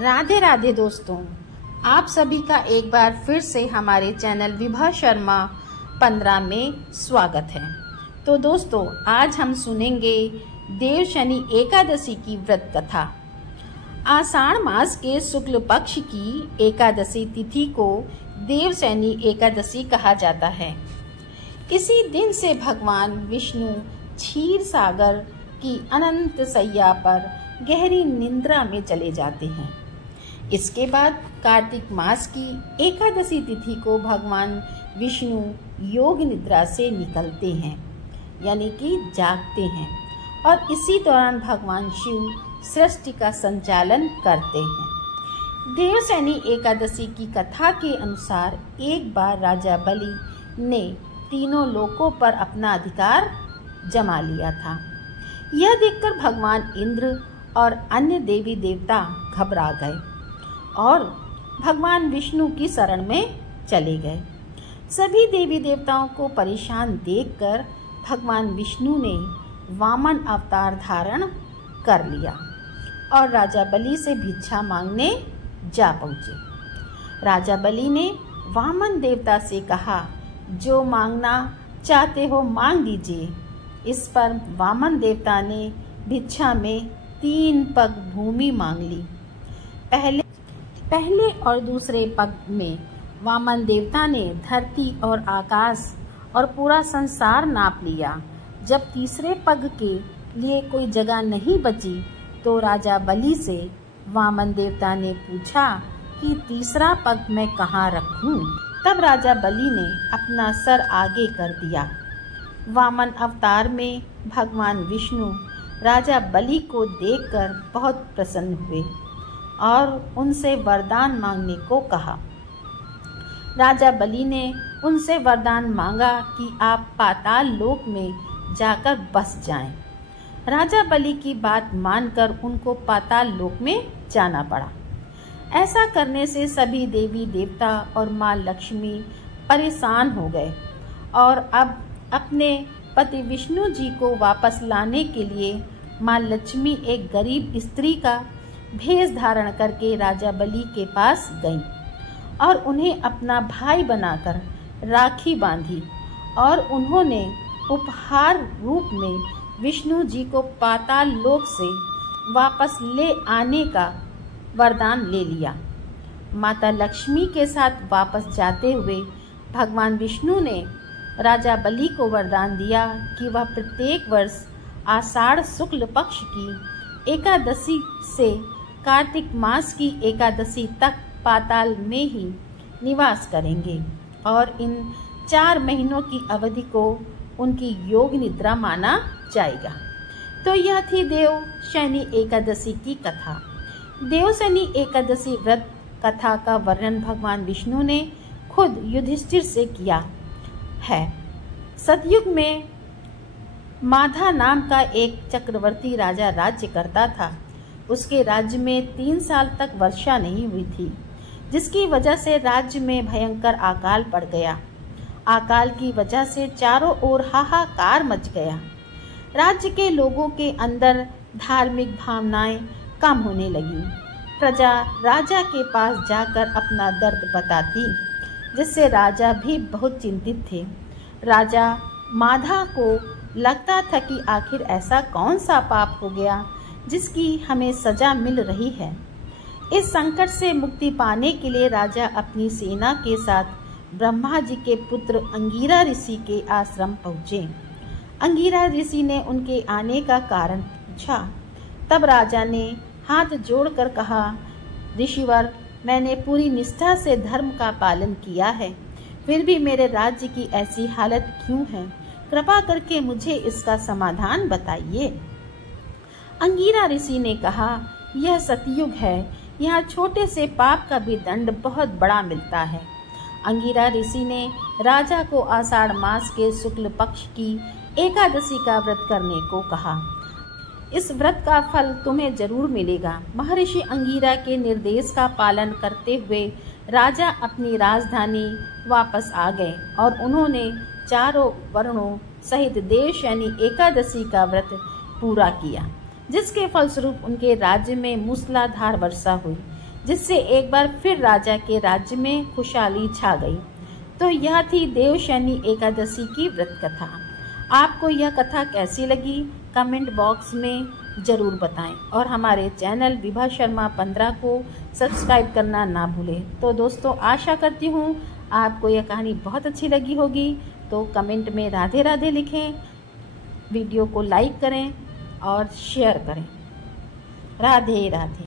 राधे राधे दोस्तों, आप सभी का एक बार फिर से हमारे चैनल विभा शर्मा 15 में स्वागत है। तो दोस्तों, आज हम सुनेंगे देव शनि एकादशी की व्रत कथा। आषाढ़ मास के शुक्ल पक्ष की एकादशी तिथि को देव शनि एकादशी कहा जाता है। इसी दिन से भगवान विष्णु क्षीर सागर की अनंत सैया पर गहरी निद्रा में चले जाते हैं। इसके बाद कार्तिक मास की एकादशी तिथि को भगवान विष्णु योग निद्रा से निकलते हैं, यानी कि जागते हैं, और इसी दौरान भगवान शिव सृष्टि का संचालन करते हैं। देवशनि एकादशी की कथा के अनुसार एक बार राजा बलि ने तीनों लोकों पर अपना अधिकार जमा लिया था। यह देखकर भगवान इंद्र और अन्य देवी देवता घबरा गए और भगवान विष्णु की शरण में चले गए। सभी देवी देवताओं को परेशान देखकर भगवान विष्णु ने वामन अवतार धारण कर लिया और राजा बलि से भिक्षा मांगने जा पहुँचे। राजा बलि ने वामन देवता से कहा, जो मांगना चाहते हो मांग लीजिए। इस पर वामन देवता ने भिक्षा में 3 पग भूमि मांग ली। पहले और दूसरे पग में वामन देवता ने धरती और आकाश और पूरा संसार नाप लिया। जब तीसरे पग के लिए कोई जगह नहीं बची तो राजा बलि से वामन देवता ने पूछा कि तीसरा पग मैं कहाँ रखूं? तब राजा बलि ने अपना सर आगे कर दिया। वामन अवतार में भगवान विष्णु राजा बलि को देखकर बहुत प्रसन्न हुए और उनसे वरदान मांगने को कहा। राजा बलि ने उनसे वरदान मांगा कि आप पाताल लोक में जाकर बस जाएं। राजा बलि की बात मानकर उनको पाताल लोक में जाना पड़ा। ऐसा करने से सभी देवी देवता और माँ लक्ष्मी परेशान हो गए और अब अपने पति विष्णु जी को वापस लाने के लिए माँ लक्ष्मी एक गरीब स्त्री का भेष धारण करके राजा बलि के पास गईं और उन्हें अपना भाई बनाकर राखी बांधी और उन्होंने उपहार रूप में विष्णु जी को पाताल लोक से वापस ले आने का वरदान ले लिया। माता लक्ष्मी के साथ वापस जाते हुए भगवान विष्णु ने राजा बलि को वरदान दिया कि वह प्रत्येक वर्ष आषाढ़ शुक्ल पक्ष की एकादशी से कार्तिक मास की एकादशी तक पाताल में ही निवास करेंगे और इन 4 महीनों की अवधि को उनकी योग निद्रा माना जाएगा। तो यह थी देव शनि एकादशी की कथा। देव शनि एकादशी व्रत कथा का वर्णन भगवान विष्णु ने खुद युधिष्ठिर से किया है। सतयुग में माधा नाम का एक चक्रवर्ती राजा राज्य करता था। उसके राज्य में 3 साल तक वर्षा नहीं हुई थी, जिसकी वजह से राज्य में भयंकर अकाल पड़ गया। अकाल की वजह से चारों ओर हाहाकार मच गया। राज्य के लोगों के अंदर धार्मिक भावनाएं कम होने लगी। प्रजा राजा के पास जाकर अपना दर्द बताती, जिससे राजा भी बहुत चिंतित थे। राजा माधा को लगता था कि आखिर ऐसा कौन सा पाप हो गया जिसकी हमें सजा मिल रही है। इस संकट से मुक्ति पाने के लिए राजा अपनी सेना के साथ ब्रह्मा जी के पुत्र अंगिरा ऋषि के आश्रम पहुँचे। अंगिरा ऋषि ने उनके आने का कारण पूछा। तब राजा ने हाथ जोड़कर कहा, ऋषिवर, मैंने पूरी निष्ठा से धर्म का पालन किया है, फिर भी मेरे राज्य की ऐसी हालत क्यों है? कृपा करके मुझे इसका समाधान बताइए। अंगिरा ऋषि ने कहा, यह सतयुग है, यहाँ छोटे से पाप का भी दंड बहुत बड़ा मिलता है। अंगिरा ऋषि ने राजा को आषाढ़ मास के शुक्ल पक्ष की एकादशी का व्रत करने को कहा। इस व्रत का फल तुम्हें जरूर मिलेगा। महर्षि अंगिरा के निर्देश का पालन करते हुए राजा अपनी राजधानी वापस आ गए और उन्होंने चारों वर्णों सहित देव शनि एकादशी का व्रत पूरा किया, जिसके फलस्वरूप उनके राज्य में मूसलाधार वर्षा हुई, जिससे एक बार फिर राजा के राज्य में खुशहाली छा गई। तो यह थी देवशयनी एकादशी की व्रत कथा। आपको यह कथा कैसी लगी कमेंट बॉक्स में ज़रूर बताएं और हमारे चैनल विभा शर्मा 15 को सब्सक्राइब करना ना भूलें। तो दोस्तों, आशा करती हूँ आपको यह कहानी बहुत अच्छी लगी होगी। तो कमेंट में राधे राधे लिखें, वीडियो को लाइक करें और शेयर करें। राधे राधे।